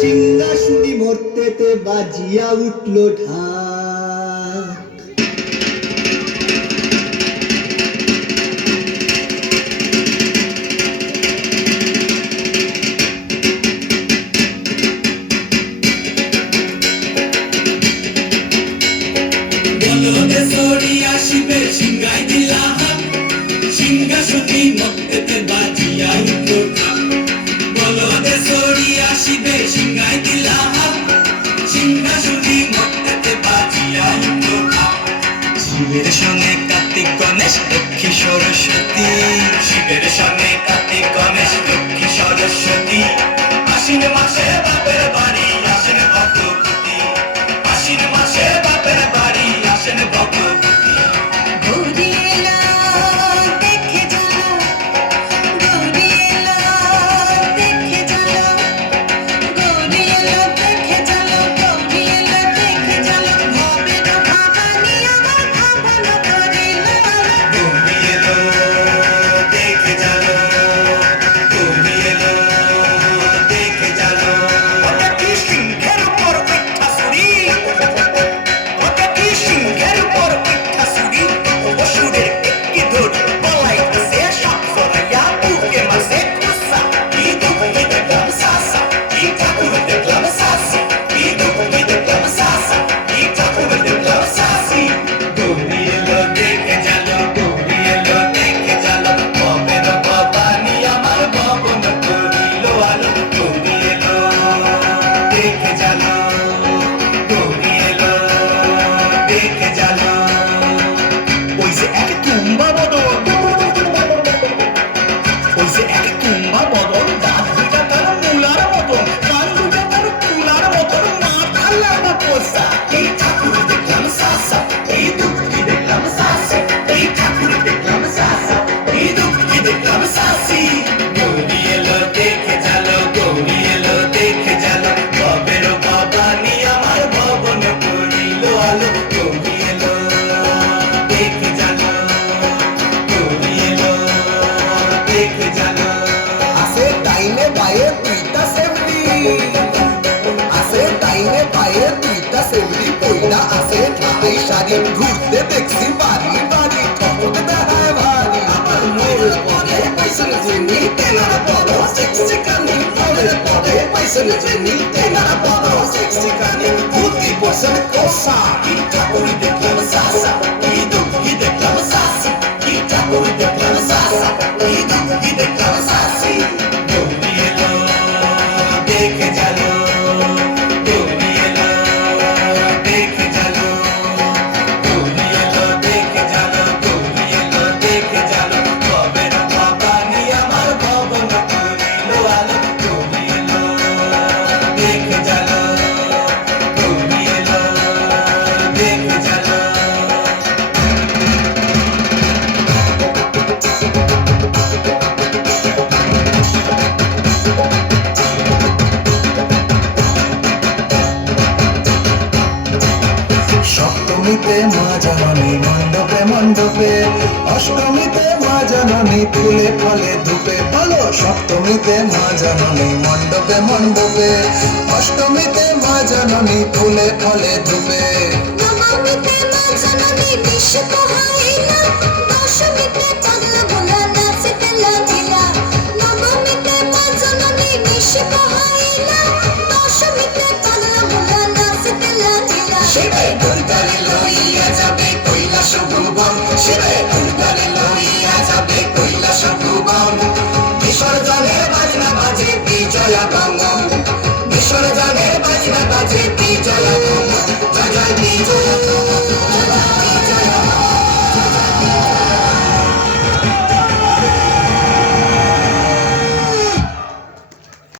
সিংহাসনী মর্তেতে বাজিয়া উঠল ঢাক। বলদে সরিয়া শিবে সিংহাই দিলা হাত, সিংহাসনী মর্তেতে বাজিয়া উঠল ঢাক। বলদে সরিয়া শিবে সিংহাই দিলা হাত, সিংহাসনী মর্তেতে বাজিয়া উঠল ঢাক। শিবের সঙ্গে কার্তিক গণেশ লক্ষ্মী সরস্বতী, শিবের সঙ্গে কার্তিক গণেশ লক্ষ্মী সরস্বতী। আশ্বিন মাসে বাপের বাড়ি আসেন ভগবতী, আশ্বিন মাসে বাপের বাড়ি আসেন ভগবতী। গৌরী এলো দেখে চলো, গৌরী এলো দেখে চলো, গৌরী এলো দেখে চলো, গৌরী এলো দেখে চলো। ভবের ভবানী আমার ভাবন করিল। গৌরী এলো দেখে চলো, গৌরী এলো দেখে চলো। ওটা কি সিংহের উপর উঠা ছুরি, ওটা কি সিংহের উপর উঠা ছুরি। অসুরের একটি ধর বলাইতেছে সব সরাইয়া বুকে মাঝে খুসা। কি দুঃখী দেখলাম সাসা, কি ঠাকুর দেখলাম সাসি, কি দুঃখী দেখলাম সাসা, কি ঠাকুর দেখলাম সাসি। গৌরী এলো দেখে চলো, গৌরী এলো দেখে চলো। ভবের ভবানী আমার ভবন করিল আলো। গৌরী এলো দেখে চলো, গৌরী এলো দেখে চলো। ওই যে এক তুম্বা বদল, ওই যে এক তুম্বা বদল। দাঁত দুটা তার মূলার মতন, কান দুটা তার তুলার মতন, মাথা লাগা পোষা। এই ঠাকুর দেখলাম সাসা, এই দুঃখী দেখলাম সাসি, এই ঠাকুর দেখলাম সাসা, এই দুঃখী দেখলাম সাসি। গৌরী এলো দেখে চলো, গৌরী এলো দেখে চলো। ভবের ভবানী আমার ভবন করিল আলো। গৌরী এলো দেখে চলো, গৌরী এলো দেখে চলো। আছে ডাইনে বায়ে দুইটা সেমরি, আছে ডাইনে বায়ে দুইটা সেমরি। কইরা আছে ঠাই শাড়ি, ঘুরতে দেখছি বাড়ি বাড়ি, ঠকঠক দেখায় ভারী। আমার মোড়ের পরে পাইছেন যিনি তেনারা বড় সেক্সি কানি, মোড়ের পরে পাইছেন যিনি তেনারা বড় সেক্সি কানি। ভূতি বসেন কোষা, কি ঠাকুরি দেখলাম সাসা, কি দুঃখী দেখলাম সাসি, কি ঠাকুরি দেখলাম সাসা, কি দুঃখী দেখলাম সাসি। গৌরী এলো দেখে চলো, গৌরী এলো দেখে চলো, গৌরী এলো দেখে চলো, গৌরী এলো দেখে চলো। ভবের ভবানী আমার ভবন করিল আলো। গৌরী এলো দেখে চলো, গৌরী এলো দেখে চলো। সপ্তমীতে মা জাননী মণ্ডপে মণ্ডপে, অষ্টমীতে মা জাননী ফুলে ফলে ধূপে। বলো সপ্তমীতে মা জাননী মণ্ডপে মণ্ডপে, অষ্টমীতে মা জাননী ফুলে ফলে ধূপে। নবমীতে মা জননী বিষ পোহাইলা, দশমীতে পাগলা ভোলা নাচতে লাগিলা। নবমীতে মা জননী বিষ পোহাইলা, দশমীতে পাগলা ভোলা নাচতে লাগিলা। শিবে দুর্গারে লইয়া যাবে কৈলাস ভুবন, শিবে দুর্গারে লইয়া যাবে কৈলাস ভুবন। বিসর্জনের বাজনা বাজে বিজয়া গঙ্গন, বিসর্জনের বাজনা বাজে